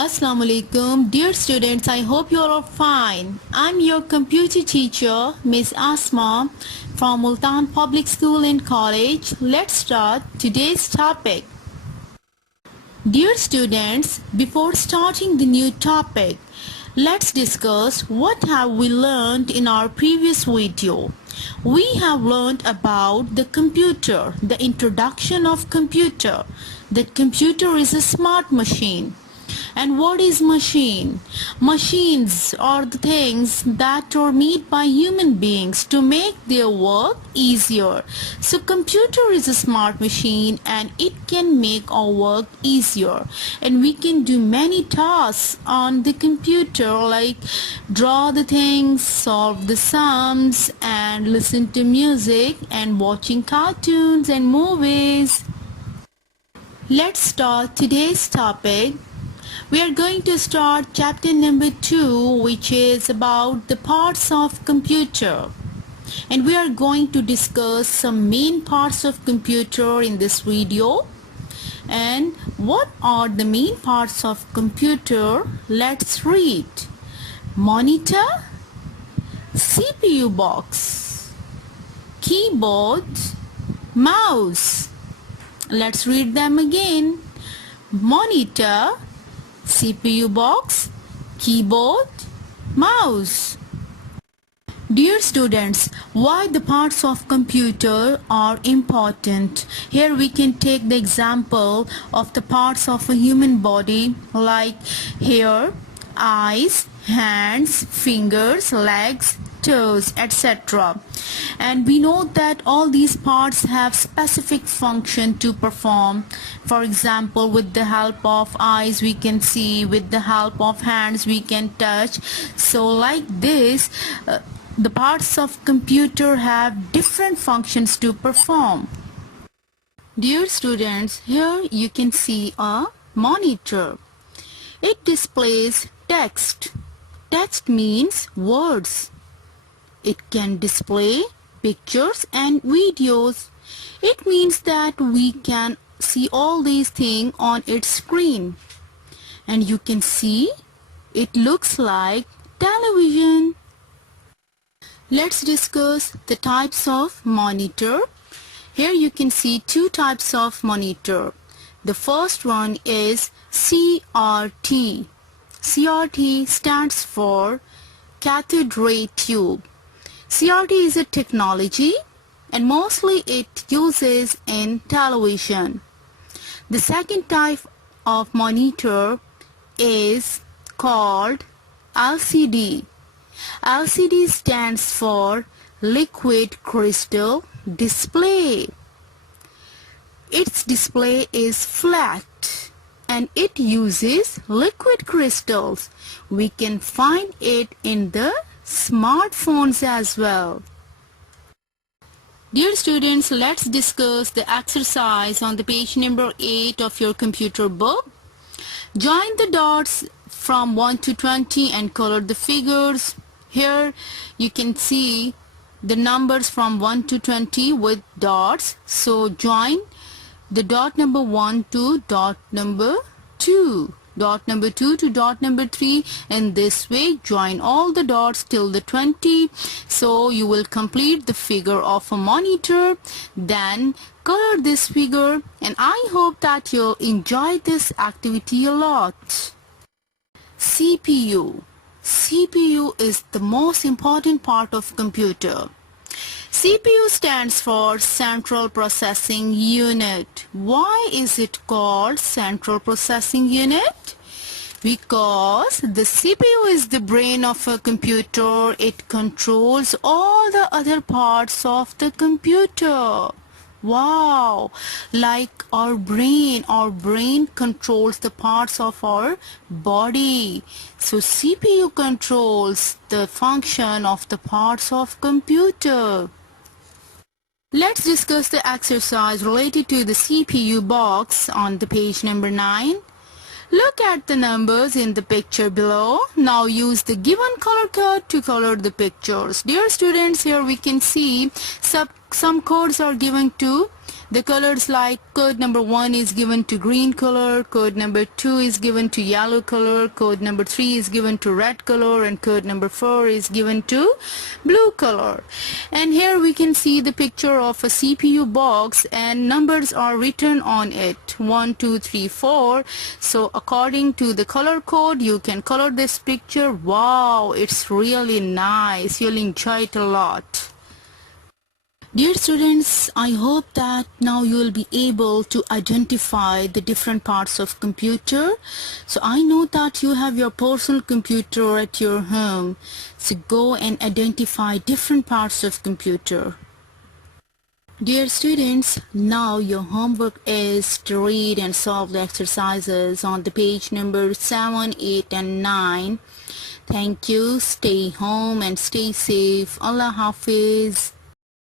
Assalamu alaikum. Dear students, I hope you are all fine. I'm your computer teacher, Miss Asma from Multan Public School and College. Let's start today's topic. Dear students, before starting the new topic, let's discuss what have we learned in our previous video. We have learned about the computer, the introduction of computer. That computer is a smart machine. And what is machine? Machines are the things that are made by human beings to make their work easier. So computer is a smart machine and it can make our work easier. And we can do many tasks on the computer like draw the things, solve the sums and listen to music and watching cartoons and movies. Let's start today's topic. We are going to start chapter number 2, which is about the parts of computer. And we are going to discuss some main parts of computer in this video. And what are the main parts of computer? Let's read. Monitor, CPU box, keyboard, mouse. Let's read them again. Monitor, CPU box, keyboard, mouse. Dear students, why the parts of computer are important? Here we can take the example of the parts of a human body like hair, eyes, hands, fingers, legs, toes, etc. And we know that all these parts have specific function to perform. For example, with the help of eyes we can see, with the help of hands we can touch. So like this, the parts of computer have different functions to perform. Dear students, here you can see a monitor. It displays text. Text means words. It can display pictures and videos. It means that we can see all these things on its screen. And you can see it looks like television. Let's discuss the types of monitor. Here you can see two types of monitor. The first one is CRT. CRT stands for cathode ray tube. CRT is a technology and mostly it uses in television. The second type of monitor is called LCD. LCD stands for liquid crystal display. Its display is flat and it uses liquid crystals. We can find it in the smartphones as well. Dear students, let's discuss the exercise on the page number 8 of your computer book. Join the dots from 1 to 20 and color the figures. Here you can see the numbers from 1 to 20 with dots. So join the dot number 1 to dot number 2. Dot number 2 to dot number 3, and this way join all the dots till the 20. So you will complete the figure of a monitor. Then color this figure, and I hope that you'll enjoy this activity a lot. CPU. CPU is the most important part of computer. CPU stands for Central Processing Unit. Why is it called Central Processing Unit? Because the CPU is the brain of a computer. It controls all the other parts of the computer. Wow! Like our brain controls the parts of our body. So CPU controls the function of the parts of computer. Let's discuss the exercise related to the CPU box on the page number 9. Look at the numbers in the picture below. Now use the given color code to color the pictures. Dear students, here we can see some codes are given to The colors like code number 1 is given to green color, code number 2 is given to yellow color, code number 3 is given to red color, and code number 4 is given to blue color. And here we can see the picture of a CPU box and numbers are written on it, 1 2 3 4. So according to the color code you can color this picture. Wow, it's really nice. You'll enjoy it a lot. Dear students, I hope that now you will be able to identify the different parts of computer. So I know that you have your personal computer at your home. So go and identify different parts of computer. Dear students, now your homework is to read and solve the exercises on the page number 7, 8 and 9. Thank you. Stay home and stay safe. Allah Hafiz.